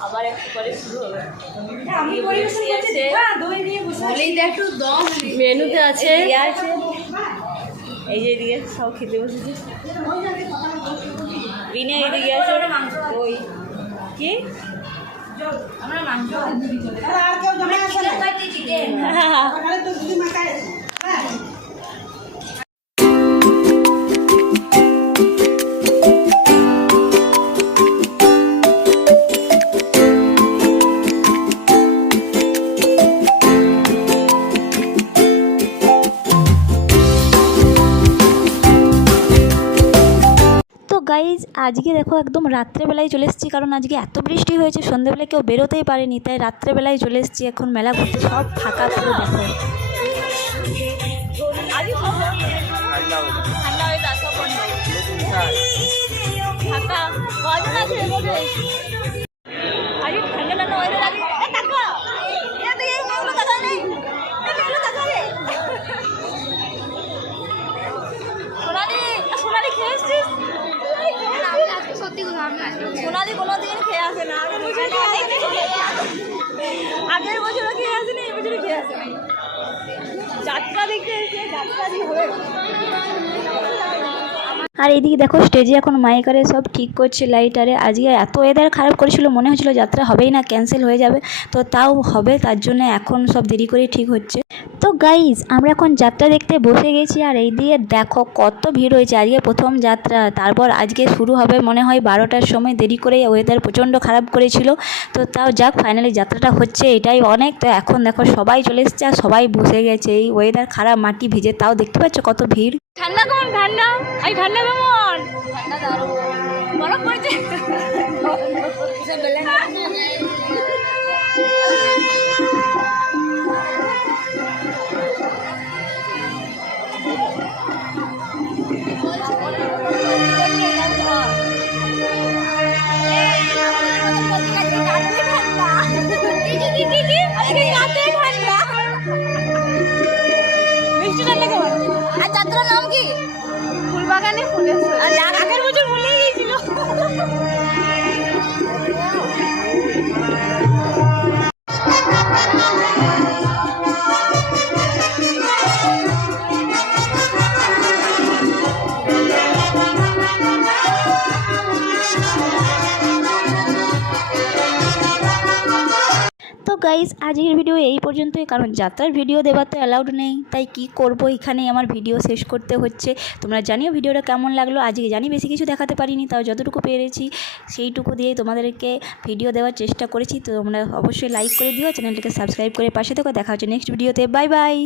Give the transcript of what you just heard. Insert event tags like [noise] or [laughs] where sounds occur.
আবার একটু পরে শুরু হবে আমি পরিবেশন করছি দেখা দই দিয়ে বসে আছি। একটু দম মেনুতে আছে। এই যে এদিকে সব খেতে বসেছে। বিনে এদিকে আছে। ওই। কি? আমরা মাংস। আর কেউ জমে আসে না। [laughs] ওখানে তো দিদি মাখায় হ্যাঁ। গাইজ আজকে দেখো একদম রাত্রেবেলায় চলে এসেছি কারণ আজকে এত বৃষ্টি হয়েছে সন্ধ্যেবেলায় কেউ বেরোতেই পারেনি তাই রাত্রেবেলায় চলে এসেছি এখন মেলা ঘুরতে সব ফাঁকা পুরো দেখো। ফাঁকা সোনালি কোনো দিন খেয়ে আসে না। আগের বছর আগের বছরও খেয়ে এই খেয়ে আসেনি। যাত্রা দেখতে এসে হয়ে আর এইদিকে দেখো, স্টেজে এখন মাইকারে সব ঠিক করছে লাইটারে আজকে এত ওয়েদার খারাপ করেছিল, মনে হচ্ছিল যাত্রা হবেই না ক্যান্সেল হয়ে যাবে। তো তাও হবে, তার জন্য এখন সব দেরি করেই ঠিক হচ্ছে। তো গাইজ আমরা এখন যাত্রা দেখতে বসে গেছি আর এই দিয়ে দেখো কত ভিড় হয়েছে। আজকে প্রথম যাত্রা তারপর আজকে শুরু হবে মনে হয় বারোটার সময়। দেরি করে ওয়েদার প্রচণ্ড খারাপ করেছিল। তো তাও যাক ফাইনালি যাত্রাটা হচ্ছে এটাই অনেক। তো এখন দেখো সবাই চলে এসছে আর সবাই বসে গেছে। এই ওয়েদার খারাপ মাটি ভিজে তাও দেখতে পাচ্ছ কত ভিড়। ঠান্ডা কেমন? ঠান্ডা? এই ঠান্ডা কেমন? ঠান্ডা বরফ পড়ছে। [laughs] আজকের ভিডিও এই পর্যন্তই, কারণ যাত্রার ভিডিও দেওয়া তো অ্যালাউড নেই, তাই কি করব? এখানেই আমার ভিডিও শেষ করতে হচ্ছে। তোমরা জানিও ভিডিওটা কেমন লাগল? আজকে জানি বেশি কিছু দেখাতে পারিনি, তাও যতটুকু পেরেছি, সেইটুকু দিয়েই তোমাদেরকে ভিডিও দেওয়ার চেষ্টা করেছি। তো তোমরা অবশ্যই লাইক করে দিও, চ্যানেলটিকে সাবস্ক্রাইব করে পাশে থেকো। দেখা হচ্ছে নেক্সট ভিডিওতে বাই বাই